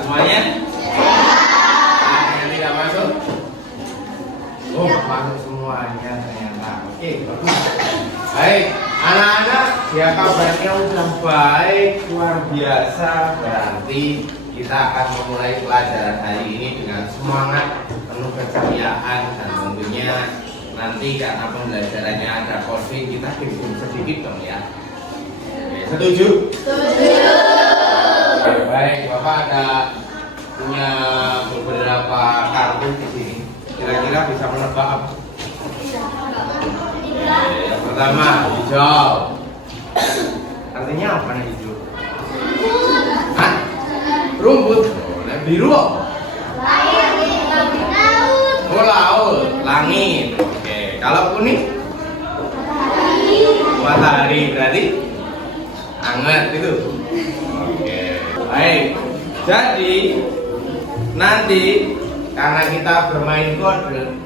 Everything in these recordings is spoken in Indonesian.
semuanya? Nah, yang tidak masuk? Oh, masuk semuanya ternyata. Oke, bagus. Baik, anak-anak, ya kabarnya udah baik, luar biasa. Berarti kita akan memulai pelajaran hari ini dengan semangat, penuh keceriaan, dan tentunya nanti karena pembelajarannya ada coding, kita hitung sedikit dong ya. Oke, setuju? Setuju. Baik, Bapak ada punya beberapa kartu di sini. Kira-kira bisa menebak apa? Yang pertama, hijau. Artinya apa nih hijau? Hah? Rumput. Nah, biru. Oh, laut, langit. Oke, kalau kuning? Matahari. Berarti hangat itu. Oke. Baik. Jadi nanti karena kita bermain kode,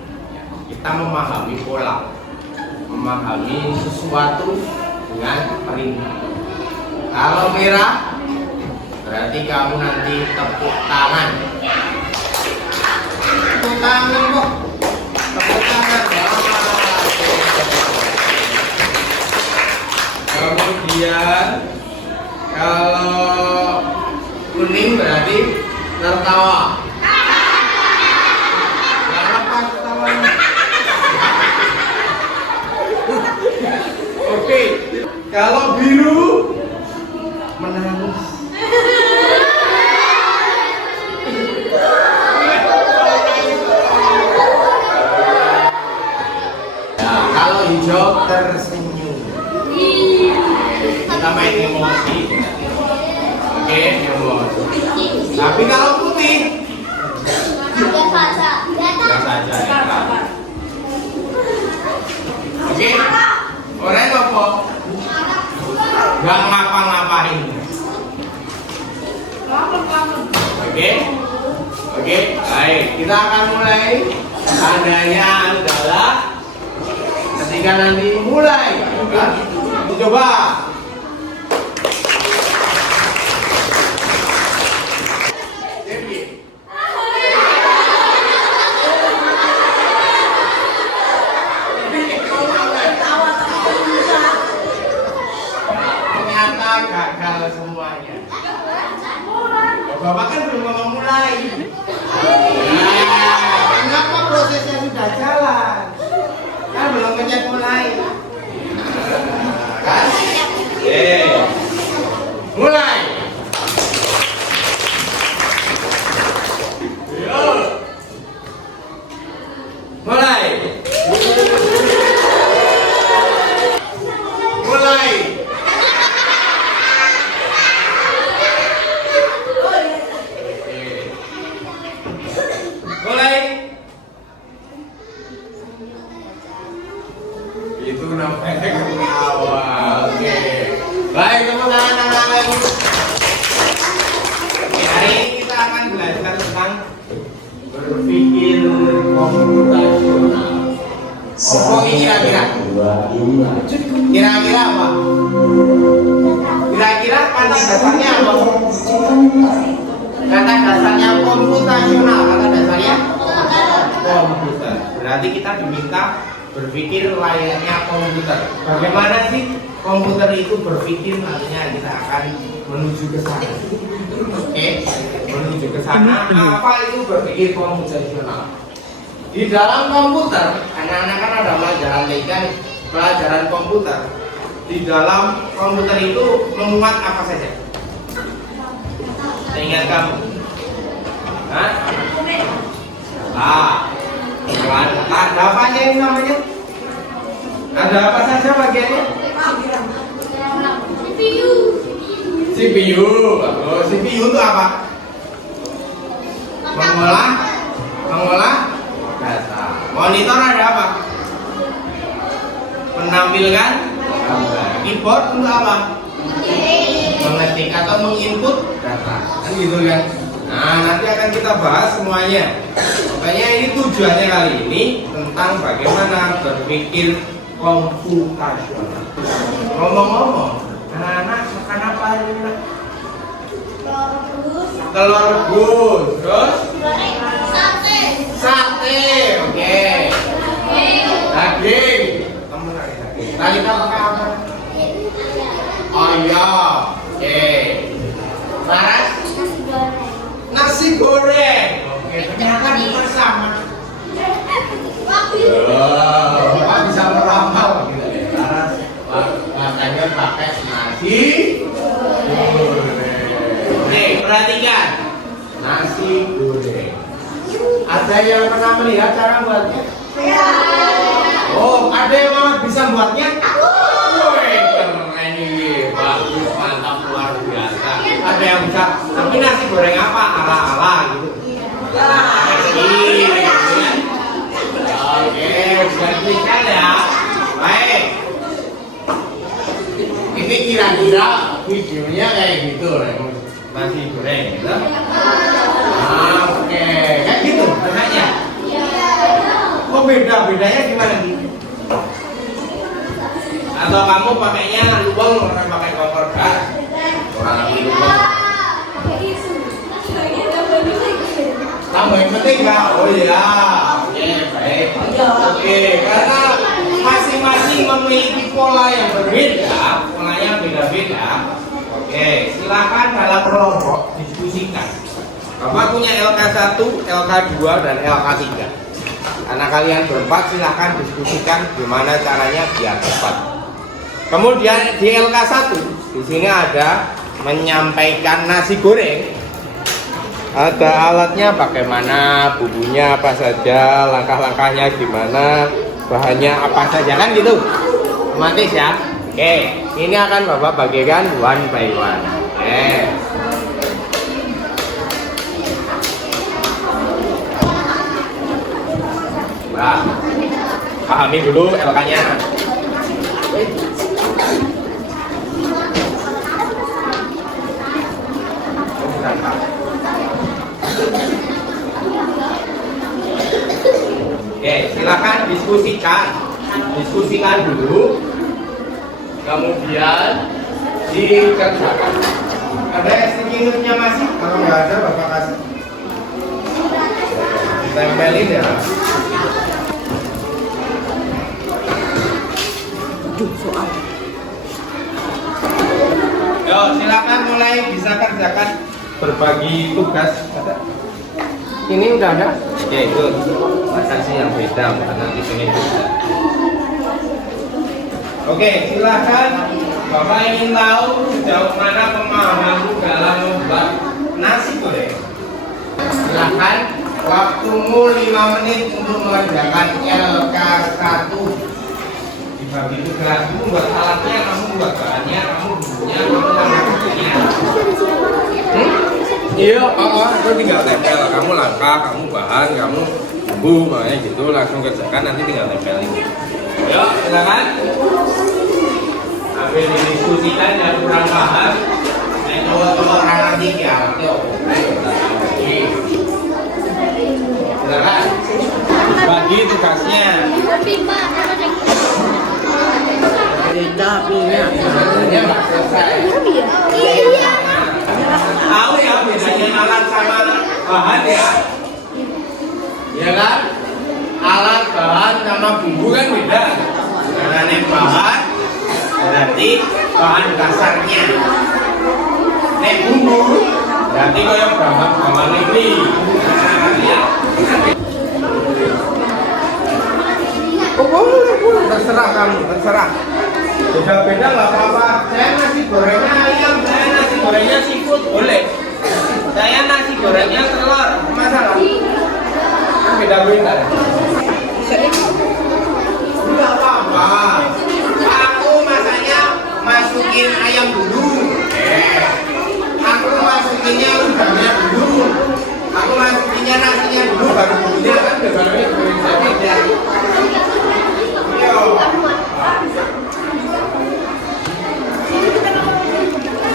kita memahami pola, memahami sesuatu dengan perintah. Kalau merah, berarti kamu nanti tepuk tangan. Tepuk tangan kok. Tepuk tangan. Kemudian kalau kuning berarti tertawa. Oke, kalau biru menangis. Nah, kalau hijau tersenyum. Kita main emosi. Oke, emosi. Tapi kalau putih, biasa saja. Oke, orang apa? Gak ngapa-ngapain. Oke, baik. Kita akan mulai. Tandanya adalah ketika nanti mulai. Coba. Gagal semuanya. Bapak kan belum mau mulai. Nah, kenapa prosesnya sudah jalan? Kan belum mencet mulai. Kan? Mulai. Mulai. Itu namanya awal. Oke. Baik, teman-teman anak-anak. Hari ini kita akan belajar tentang berpikir komputasional. Apa kira-kira? Kira-kira apa? Kira-kira kata dasarnya apa? Kata dasarnya komputasional. Kata dasarnya komputer. Berarti kita diminta berpikir layaknya komputer. Bagaimana sih komputer itu berpikir? Nantinya kita akan menuju ke sana. Oke, menuju ke sana. Apa itu berpikir komputasional? Di dalam komputer, anak-anak kan ada pelajaran TK, pelajaran komputer. Di dalam komputer itu memuat apa saja? Ingat kamu? Hah? Ada apa aja ini namanya? Ada apa saja bagiannya? CPU. Oh, CPU itu apa? Mengolah data. Monitor ada apa? Menampilkan gambar. Keyboard untuk apa? Mengetik atau menginput data. Kan gitu kan? Nah, nanti akan kita bahas semuanya. Makanya ini tujuannya kali ini tentang bagaimana berpikir komputasional. Ngomong-ngomong, anak-anak makan apa hari ini? telur rebus, terus Sate. sate, oke. Daging, kamu cari daging. Tadi kamu pakai apa? Ayam, oke. Laras? Nasi goreng. Oke, ternyata bukan sama. Oh, Bapak bisa meramal gitu ya. Laras, makanya pakai nasi goreng. Oke, perhatikan. Nasi goreng. Ada yang pernah melihat cara buatnya? Oh, ada yang bisa buatnya? Woi, keren ini, bagus, mantap, luar biasa. Ada yang bisa, tapi nasi goreng apa? Ala-ala gitu. Oke, gantikan ya. Baik. Ini kira-kira videonya kayak gitu, nasi goreng gitu. Oke, kayak gitu makanya. Kok beda-bedanya gimana nih? Atau kamu pakainya lubang, orang pakai kompor gas? Orang lubang. Kamu yang penting nggak? Oh iya. Oke, baik. Oke, karena masing-masing memiliki pola yang berbeda, polanya beda-beda. Oke, silakan dalam kelompok diskusikan. Bapak punya LK1, LK2, dan LK3. Karena kalian berempat silahkan diskusikan gimana caranya biar cepat. Kemudian di LK1 di sini ada menyampaikan nasi goreng. Ada alatnya bagaimana, bumbunya apa saja, langkah-langkahnya gimana, bahannya apa saja kan gitu. Otomatis ya. Oke, ini akan Bapak bagikan one by one. Oke. Nah, pahami dulu LK-nya. Oke, silakan diskusikan dulu, kemudian dikerjakan. Ada stikernya masih? Kalau nggak ada, Bapak kasih. Tempelin ya. Yo, silakan mulai bisa kerjakan berbagi tugas. Ini udah ada? Oke, itu masih yang beda, karena di sini beda. Oke, silakan. Bapak ingin tahu sejauh mana pemahamanmu dalam membuat nasi goreng? Silakan. Waktumu 5 menit untuk mengerjakan LK1. Dibagi tugas, kamu buat alatnya, kamu buat bahannya, kamu bumbunya, kamu langkahnya. Iya, itu tinggal tempel. Kamu langkah, kamu bahan, kamu bumbu, makanya gitu langsung kerjakan, nanti tinggal tempelin. Yuk, silakan. Sambil didiskusikan yang kurang paham, coba orang nanti ya. Silakan. Bagi tugasnya. Iya. Tahu ya bedanya alat sama bahan ya? Ya kan? Alat, bahan sama bumbu kan beda. Karena ini bahan berarti bahan dasarnya. Ini bumbu berarti kayak bahan ini. Nah, ya. Oh, boleh, terserah kamu, terserah. Beda-beda nggak apa-apa. Saya nasi gorengnya ayam, saya nasi gorengnya seafood, boleh. Saya nasi gorengnya telur, masalah. Beda-beda. Nggak apa-apa. Aku masaknya masukin ayam dulu. Aku masukinnya udangnya dulu. Aku masukinnya nasinya dulu, baru bumbunya kan biasanya goreng saja.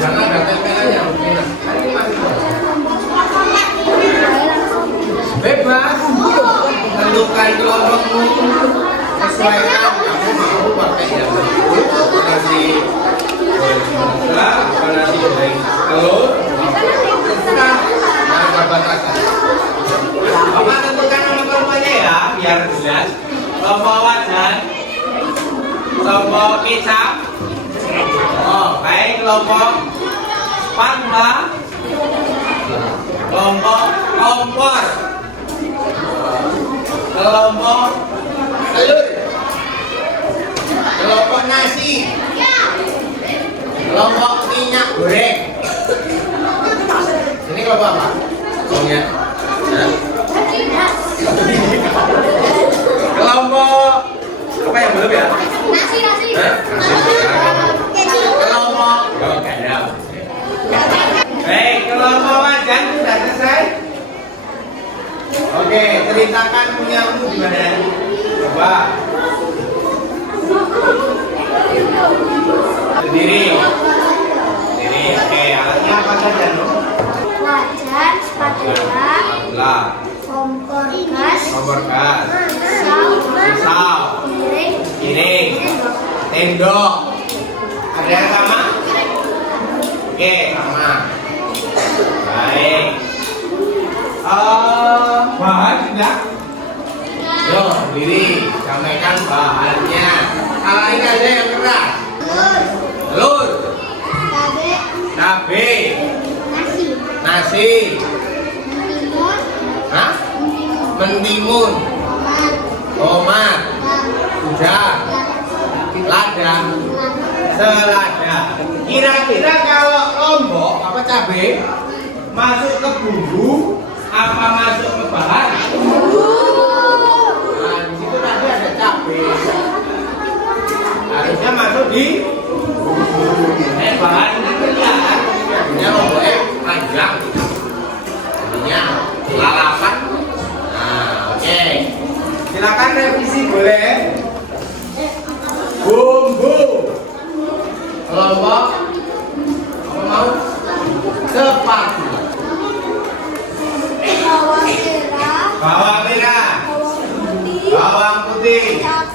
Jangan ada tempelannya, ini masih bebas. Tentukan kelompokmu, sesuaikan kamu mau pakai yang nasi goreng apa nasi goreng telur, terserah. Kelompok kompor. Kelompok telur. Kelompok nasi. Kelompok minyak goreng. Ini kelompok apa? Minyak. Kelompok apa yang belum ya? Nasi. Kelompok garam. Baik, kelompok wajan sudah selesai. Oke, ceritakan punyamu gimana? Coba. Sendiri. Oke, alatnya apa saja, no? Wajan, spatula, kompor gas, pisau, piring, tendok. Ada yang sama? Oke, sama. Baik. Bahan sudah? Yo, diri, sampaikan bahannya. Ini ada yang keras. Telur, cabai, nasi, hah? Mentimun, tomat, udah, lada, selada. Kira-kira kalau lombok apa cabai masuk ke bumbu apa masuk ke bahan? Nah, di situ tadi ada cabai. Harusnya masuk di bahan ini kelihatan. Jadinya lomboknya panjang. Jadinya lalapan. Nah, oke. Silakan revisi boleh. Bumbu kelompok apa mau? Sepatu. Bawang merah, bawang putih, garam,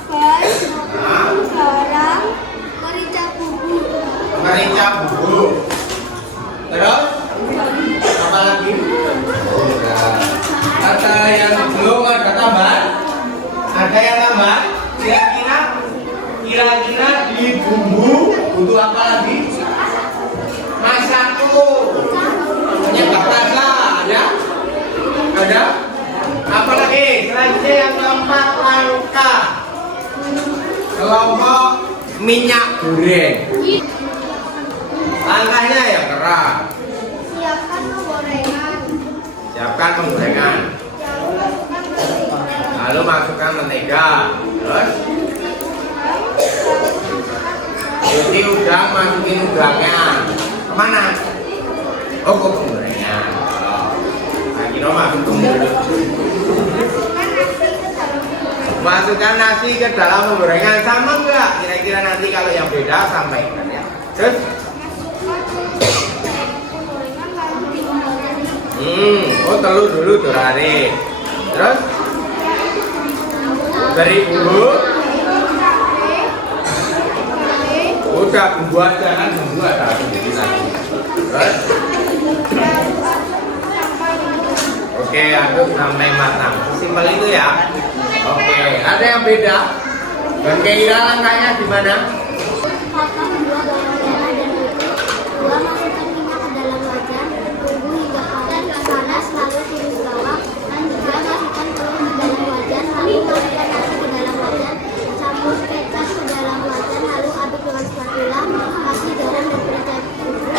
merica bubuk. Terus apa lagi? Ada yang belum ada tambahan? Ada yang tambah? Kira-kira di bumbu butuh apa lagi? Masako, penyedap rasa ada? Apa lagi? Selanjutnya yang keempat langka. Kelompok minyak goreng. Langkahnya yang keras. Siapkan penggorengan. Lalu masukkan mentega. Terus cuci udang, masukin udangnya. Kemana? Oh, ke penggorengan. Nah, kita masuk masukkan nasi ke dalam penggorengan. Sama enggak? Kira-kira nanti kalau yang beda sampaikan ya. Terus oh telur dulu dorare. Terus beri bumbu. Udah bumbu aja kan, bumbu ada sendiri lagi. Terus oke, aduk sampai matang. Simpel itu ya. Oke, ada yang beda? Dan kira langkahnya gimana? Potong dua bawang merah dan putih. Dua, masukkan minyak ke dalam wajan. Tunggu hingga panas, lalu tumis bawang. Dan juga masukkan telur ke dalam wajan. Lalu masukkan nasi ke dalam wajan. Campur kecap ke dalam wajan. Lalu aduk dengan spatula. Kasih garam dan merica bubuk.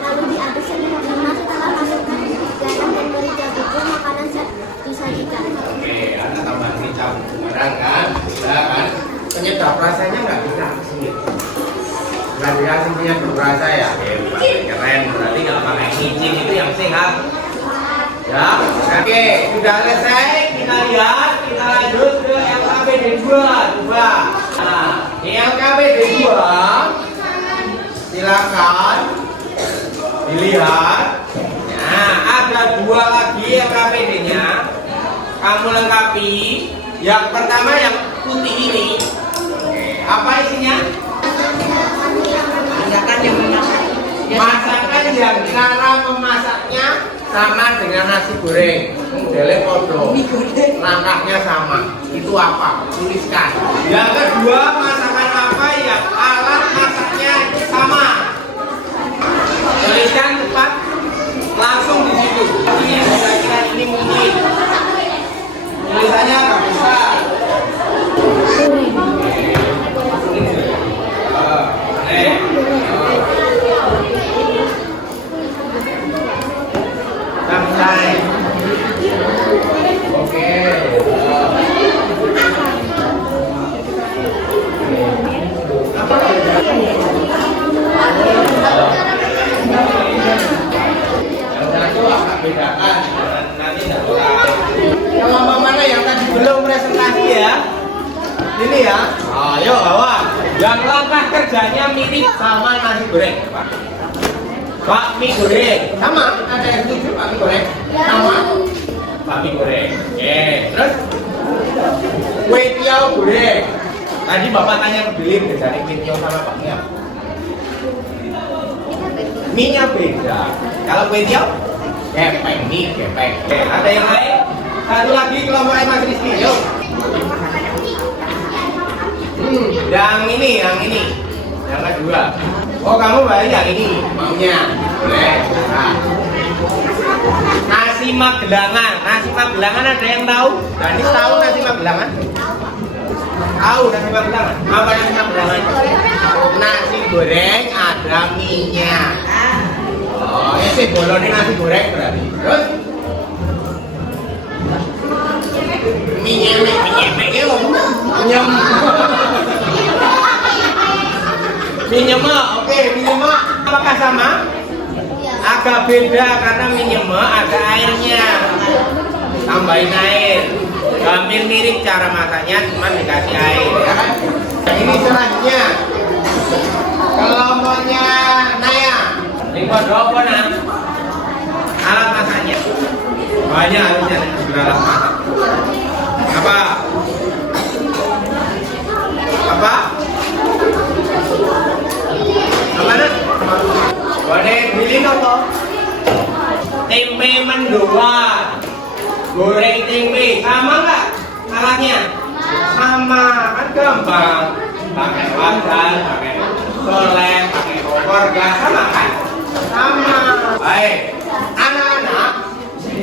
Lalu diaduk selama 5 setelah masukkan garam dan merica bubuk. Makanan siap disajikan. Oke, ada tambahan kecap. Benar kan? Ya kan? Penyedap rasanya nggak bisa kesini. Nggak dikasih penyedap rasa ya? Keren. Berarti nggak pakai micin itu yang sehat. Ya, oke, sudah selesai. Kita lihat, kita lanjut ke LKPD 2. Coba. Nah, di LKPD 2 silakan dilihat. Nah, ada dua lagi LKPD-nya. Kamu lengkapi. Yang pertama yang putih ini. Apa isinya? Masakan yang cara memasaknya sama dengan nasi goreng. Modelnya podo. Langkahnya sama. Itu apa? Tuliskan. Yang kedua, masakan apa yang alat masaknya sama? Tuliskan cepat. selesai. Oke. Bedakan nanti kelompok mana yang tadi belum presentasi ya? Ini ya. Ayo bawa. Yang langkah kerjanya mirip sama nasi goreng, Pak. Bakmi goreng. Sama? Ada yang setuju bakmi goreng? Sama? Bakmi goreng. Oke. Terus kue tiaw goreng. Tadi Bapak tanya ke Billy bedanya kue tiaw sama bakmi apa? Mie-nya beda. Kalau kue tiaw gepeng, mie gepeng. Oke, ada yang lain? Satu lagi kelompok Mas Rizky, yuk. Yang ini. Yang kedua. Oh, kamu balik yang ini maunya. Boleh. Nah. Nasi Magelangan. Nasi Magelangan ada yang tahu? Danis tahu nasi Magelangan? Tahu nasi Magelangan? Apa nasi Magelangan? Nasi goreng ada mie-nya. Oh, ini sih bolonnya nasi goreng berarti. Terus mie nyemek itu nyem. Mie nyemek, oke, mie nyemek apakah sama? Agak beda karena mie nyemek ada airnya. Tambahin air. Hampir mirip cara masaknya, cuma dikasih air ya kan? Ini selanjutnya kelompoknya Naya. Ini kode apa nak? Alat masaknya banyak harusnya alat masak. Apa? Apa? Apa nak? Kode bilin apa? Tempe mendoan. Goreng tempe sama nggak alatnya? Sama, kan gampang. Pakai wajan, pakai soleh, pakai kompor gas, sama kan? Sama. Baik, anak-anak,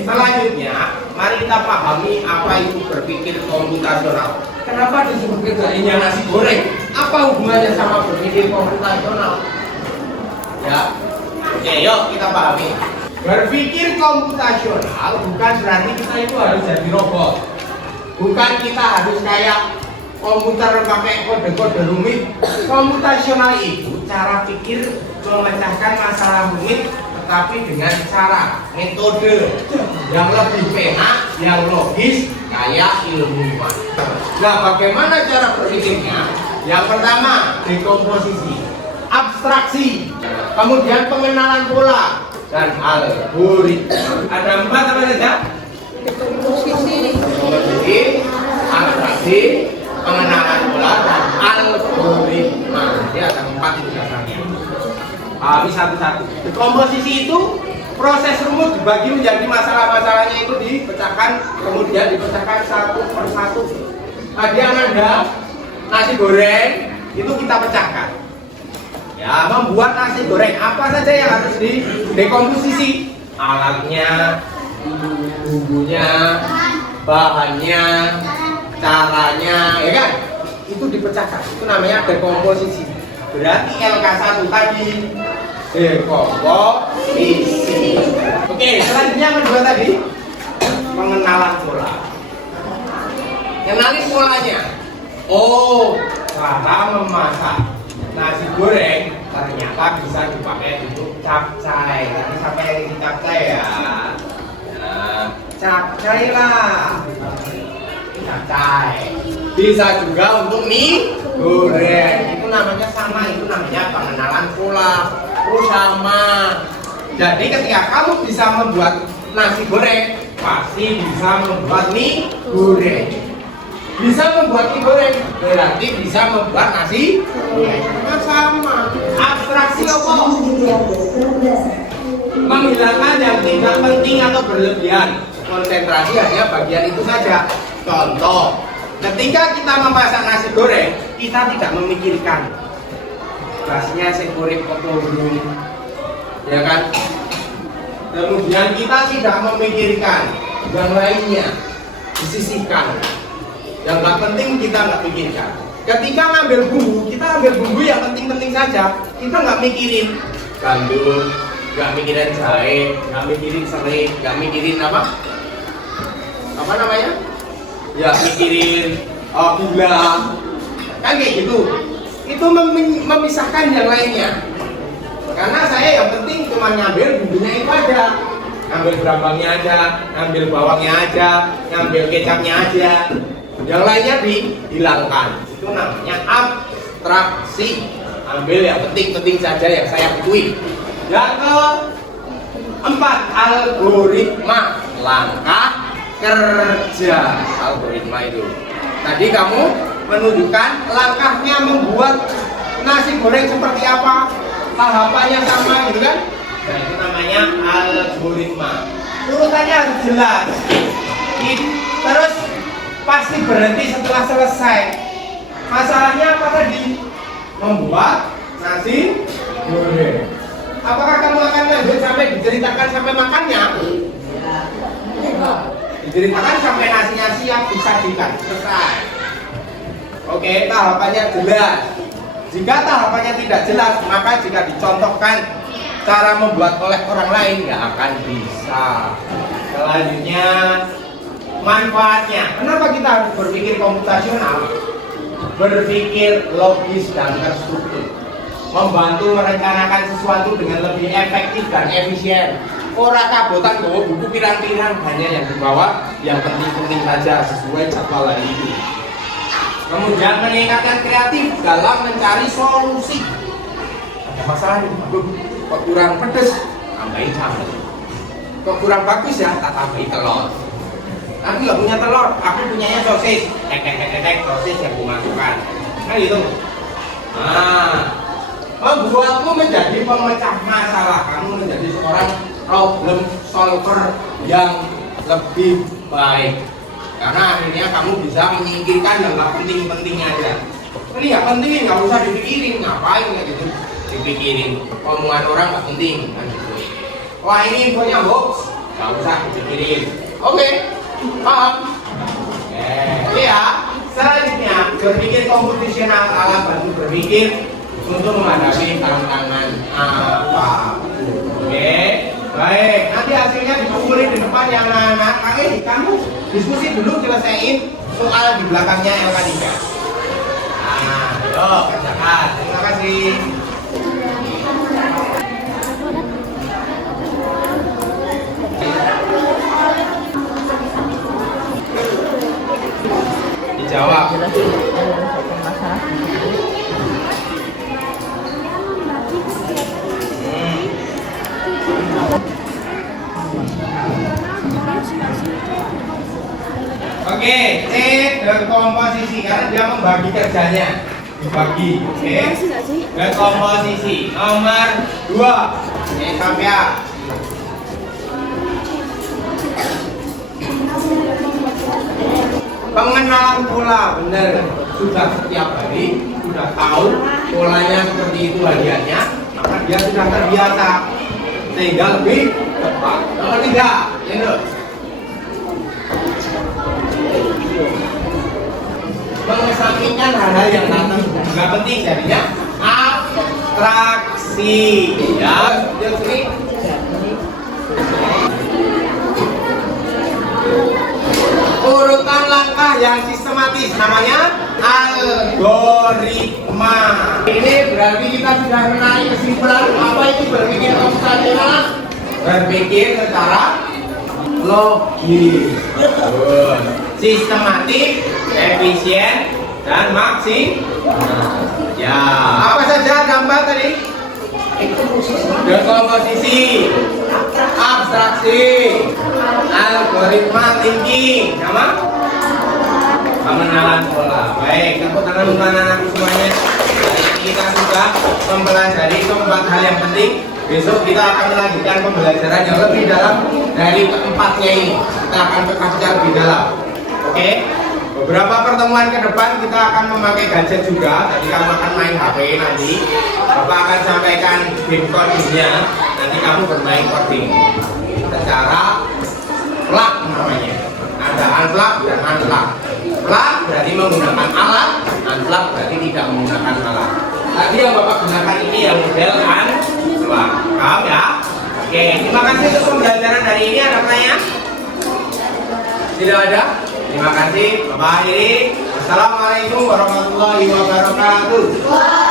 selanjutnya mari kita pahami apa itu berpikir komputasional. Kenapa disebut kerjaannya nasi goreng? Apa hubungannya sama berpikir komputasional? Ya, oke, yuk kita pahami. Berpikir komputasional bukan berarti kita itu harus jadi robot. Bukan kita harus kayak komputer pakai kode-kode rumit. Komputasional itu cara pikir memecahkan masalah rumit tetapi dengan cara metode yang lebih penak, yang logis, kayak ilmuwan. Nah, bagaimana cara berpikirnya? Yang pertama, dekomposisi, abstraksi, kemudian pengenalan pola dan algoritma. Ada 4 apa saja? Dekomposisi, abstraksi, pengenalan pola dan algoritma. Jadi ada 4 itu dasarnya. Habis satu-satu. Dekomposisi itu proses rumit dibagi menjadi masalah-masalahnya itu dipecahkan, kemudian dipecahkan satu persatu. Tadi ada nasi goreng itu kita pecahkan. Ya, membuat nasi goreng apa saja yang harus didekomposisi? Alatnya, bumbunya, bahannya, caranya, ya kan? Itu dipecahkan. Itu namanya dekomposisi. Berarti LK1 tadi dekomposisi. Oke, selanjutnya yang kedua tadi pengenalan pola. Kenalin polanya. Oh, cara memasak nasi goreng ternyata bisa dipakai untuk capcay. Nanti sampai capcay ya. Nah, capcay lah. Capcay. Bisa juga untuk mie goreng. Itu namanya sama, itu namanya pengenalan pola. Terus sama. Jadi ketika kamu bisa membuat nasi goreng, pasti bisa membuat mie goreng. Bisa membuat mie goreng, berarti bisa membuat nasi goreng. Nah, sama. Abstraksi apa? Menghilangkan yang tidak penting atau berlebihan. Konsentrasi hanya bagian itu saja. Contoh, ketika kita memasak nasi goreng, kita tidak memikirkan gasnya saya goreng dulu, ya kan? Kemudian kita tidak memikirkan yang lainnya, disisihkan. Yang nggak penting kita nggak pikirkan. Ketika ngambil bumbu, kita ambil bumbu yang penting-penting saja. Kita nggak mikirin gandum, nggak mikirin jahe, nggak mikirin serik, nggak mikirin apa namanya, ya mikirin gula, kan kayak gitu. Itu memisahkan yang lainnya. Karena saya yang penting cuma ngambil bumbunya itu aja, ngambil berambangnya aja, ngambil bawangnya aja, ngambil kecapnya aja, yang lainnya dihilangkan. Itu namanya abstraksi. Ambil yang penting-penting saja yang saya butuhin. Yang keempat, algoritma, langkah kerja. Algoritma itu tadi kamu menunjukkan langkahnya membuat nasi goreng seperti apa, tahapannya sama gitu kan. Nah itu namanya algoritma. Urutannya harus jelas. Terus pasti berhenti setelah selesai. Masalahnya apa tadi? Membuat nasi goreng. Apakah kamu akan lanjut sampai diceritakan sampai makannya? Diceritakan sampai nasinya siap disajikan, selesai. Oke, tahapannya jelas. Jika tahapannya tidak jelas, maka jika dicontohkan cara membuat oleh orang lain nggak akan bisa. Selanjutnya, manfaatnya. Kenapa kita harus berpikir komputasional? Berpikir logis dan terstruktur, membantu merencanakan sesuatu dengan lebih efektif dan efisien. Ora kabotan bawa buku pirang-pirang, hanya yang dibawa yang penting-penting saja sesuai jadwal hari itu. Kemudian meningkatkan kreatif dalam mencari solusi. Ada masalah nih, aduh, kok kurang pedes, tambahin sambal. Kok kurang bagus ya, tak tambahin telur. Aku nggak punya telur, aku punyanya sosis. Sosis yang dimasukkan. Nah gitu. Membuatmu menjadi pemecah masalah. Kamu menjadi seorang problem solver yang lebih baik. Karena akhirnya kamu bisa menyingkirkan yang nggak penting-penting aja. Ini nggak penting, nggak usah dipikirin. Ngapain nggak gitu dipikirin? Omongan orang nggak penting kan gitu. Wah ini infonya hoax, nggak usah dipikirin. Oke. Paham? Iya. Selanjutnya berpikir komputasional, alat bantu berpikir untuk menghadapi tantangan apa. Oke. Baik. Nanti hasilnya dikumpulin di depan yang anak-anak. Kamu diskusi dulu, selesaiin soal di belakangnya LK3. Nah, yuk kerjakan. Terima kasih. Dijawab. Oke, C dekomposisi karena dia membagi kerjanya, dibagi. Oke. Dekomposisi nomor 2. Sampai pengenalan pola, benar. Sudah setiap hari, sudah tahu polanya seperti itu hadiahnya, maka dia sudah terbiasa sehingga lebih tepat. Nomor 3, ini mengesampingkan hal-hal yang nggak penting, jadinya abstraksi. Ya, jadi urutan langkah yang sistematis namanya algoritma. Ini berarti kita sudah menarik kesimpulan apa itu berpikir komputasional. Berpikir secara logis, sistematik, efisien, dan maksimal. Ya, apa saja gambar tadi? Dekomposisi, abstraksi, algoritma thinking, sama pengenalan pola. Baik, tepuk tangan untuk anak-anak semuanya. Hari ini kita sudah mempelajari keempat hal yang penting. Besok kita akan melanjutkan pembelajaran yang lebih dalam dari keempatnya ini. Kita akan bekerja lebih dalam. Oke? Beberapa pertemuan ke depan kita akan memakai gadget juga. Tadi kamu akan main HP nanti. Bapak akan sampaikan game codingnya. Nanti kamu bermain coding secara plug namanya. Ada unplug dan unplug. Plug berarti menggunakan alat, unplug berarti tidak menggunakan alat. Tadi yang Bapak gunakan ini yang model unplug. Paham ya? Terima kasih untuk pembelajaran hari ini. Ada pertanyaan? Tidak ada? Terima kasih. Bapak akhiri. Assalamualaikum warahmatullahi wabarakatuh.